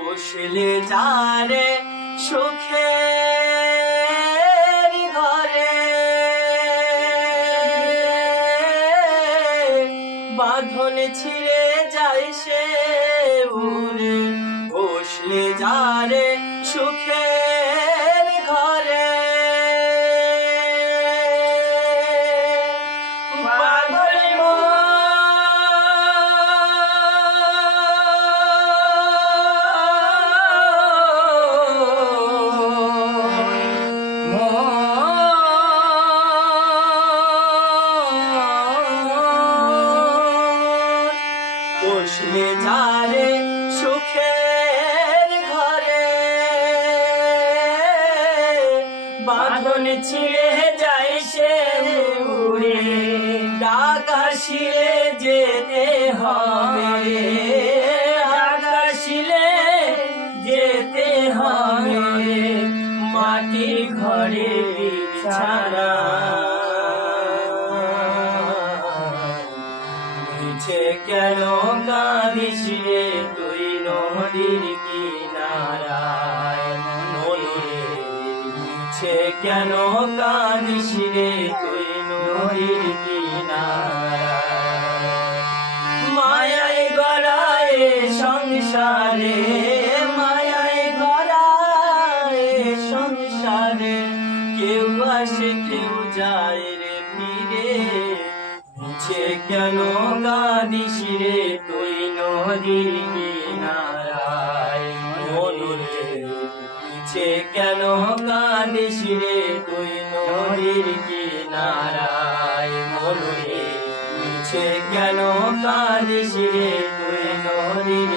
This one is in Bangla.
বসলে যারে সুখের ঘরে বাঁধন ছিঁড়ে যায় সে উড়ে বসলে যারে সুখের ঘরে বসলে যারে সুখের ঘরে বাঁধন ছিঁড়ে যায় সে উড়ে ডাক আসিলে যেতে হবে ডাক আসিলে যেতে হবে মাটির ঘরে বিছানা কেন কাঁদিস রে তুই নদীর কিনারায় মনে মিছে কেন কাঁদিস রে তুই নদীর কিনারায় মায়ায় গড়ায় সংসারে মায়ায় গড়ায় সংসারে কেউ আসে কেউ যায় রে ফিরে মিছে কেন কাঁদিস রে তুই নদীর কিনারায় মনুরে মিছে কেন কাঁদিস রে তুই নদীর কিনারায় মনুরে মিছে কেন কাঁদিস রে তুই নদীর